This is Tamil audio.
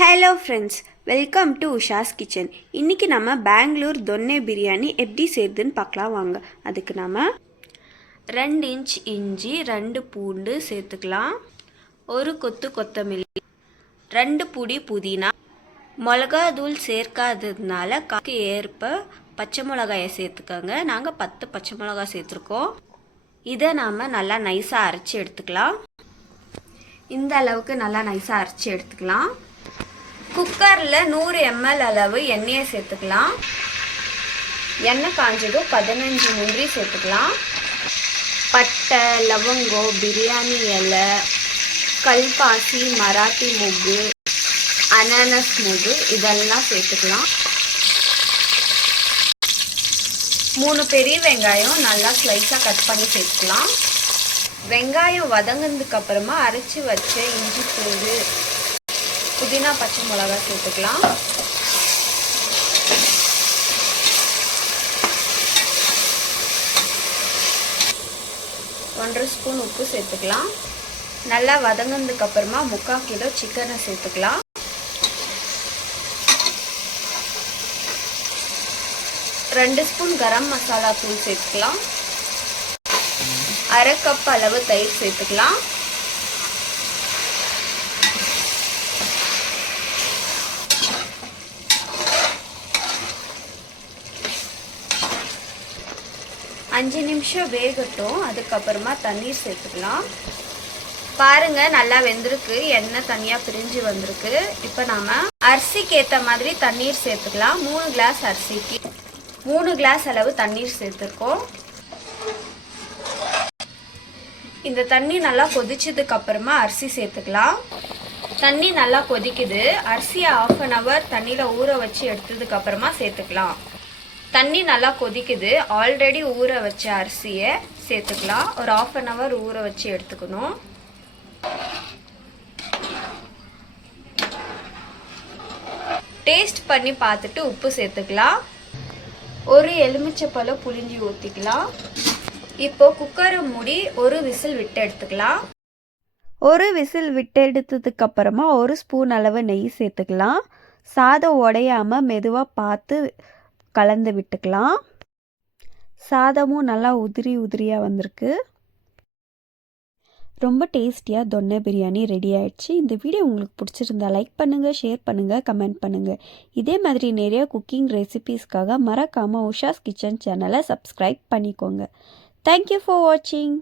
Hello friends, welcome to Usha's kitchen. இன்றைக்கி நம்ம பெங்களூர் தொன்னே பிரியாணி எப்படி செய்யுதுன்னு பார்க்கலாம் வாங்க. அதுக்கு நம்ம 2 இன்ச் இஞ்சி, 2 பூண்டு சேர்த்துக்கலாம், ஒரு கொத்து கொத்தமல்லி, 2 புடி புதினா, மிளகா தூள் சேர்க்காததுனால காக்கு ஏற்ப பச்சை மிளகாயை சேர்த்துக்கோங்க. நாங்கள் 10 பச்சை மிளகாய் சேர்த்துருக்கோம். இதை நாம் நல்லா நைஸாக அரைச்சி எடுத்துக்கலாம். இந்த அளவுக்கு நல்லா நைஸாக அரைச்சி எடுத்துக்கலாம். குக்கரில் 100 ml அளவு எண்ணெயை சேர்த்துக்கலாம். எண்ணெய் காஞ்சதும் 15 முந்திரி சேர்த்துக்கலாம். பட்டை, லவங்கம், பிரியாணி இலை, கல்பாசி, மராட்டி மொகு, அனானஸ் மொகு இதெல்லாம் சேர்த்துக்கலாம். 3 பெரிய வெங்காயம் நல்லா ஸ்லைஸாக கட் பண்ணி சேர்த்துக்கலாம். வெங்காயம் வதங்கினதுக்கு அப்புறமா அரைச்சி வச்ச இஞ்சி பூண்டு, புதினா, பச்சை மிளகாய் சேர்த்துக்கலாம். ஒன்றரை ஸ்பூன் உப்பு சேர்த்துக்கலாம். நல்லா வதங்கினதுக்கு அப்புறமா 3/4 கிலோ சிக்கனை சேர்த்துக்கலாம். ரெண்டு ஸ்பூன் கரம் மசாலா தூள் சேர்த்துக்கலாம். 1/2 கப் அளவு தயிர் சேர்த்துக்கலாம். அஞ்சு நிமிஷம் வேகட்டும். அதுக்கப்புறமா தண்ணீர் சேர்த்துக்கலாம். பாருங்கள், நல்லா வெந்திருக்கு, எண்ணெய் தனியாக பிரிஞ்சு வந்திருக்கு. இப்போ நாம் அரிசிக்கு ஏற்ற மாதிரி தண்ணீர் சேர்த்துக்கலாம். 3 கிளாஸ் அரிசிக்கு 3 கிளாஸ் அளவு தண்ணீர் சேர்த்துருக்கோம். இந்த தண்ணி நல்லா கொதிச்சதுக்கு அப்புறமா அரிசி சேர்த்துக்கலாம். தண்ணி நல்லா கொதிக்குது. அரிசியை 1/2 hour தண்ணியில் ஊற வச்சு எடுத்ததுக்கு அப்புறமா சேர்த்துக்கலாம். தண்ணி நல்லா கொதிக்குது. ஆல்ரெடி ஊற வச்ச அரிசியை சேர்த்துக்கலாம். ஒரு 1/2 hour ஊற வச்சு எடுத்துக்கணும். டேஸ்ட் பண்ணி பார்த்துட்டு உப்பு சேர்த்துக்கலாம். ஒரு எலுமிச்சைப்பழம் புளிஞ்சி ஊற்றிக்கலாம். இப்போ குக்கரை மூடி ஒரு விசில் விட்டு எடுத்துக்கலாம். ஒரு விசில் விட்டு எடுத்ததுக்கு அப்புறமா 1 ஸ்பூன் அளவு நெய் சேர்த்துக்கலாம். சாதம் உடையாமல் மெதுவாக பார்த்து கலந்து விட்டுக்கலாம். சாதமும் நல்லா உதிரியாக வந்திருக்கு. ரொம்ப டேஸ்டியாக தொன்னே பிரியாணி ரெடி ஆயிடுச்சு. இந்த வீடியோ உங்களுக்கு பிடிச்சிருந்தா லைக் பண்ணுங்கள், ஷேர் பண்ணுங்கள், கமெண்ட் பண்ணுங்கள். இதே மாதிரி நிறைய குக்கிங் ரெசிபீஸ்க்காக மறக்காமல் உஷாஸ் கிச்சன் சேனலை சப்ஸ்கிரைப் பண்ணிக்கோங்க. தேங்க்யூ ஃபார் வாட்சிங்.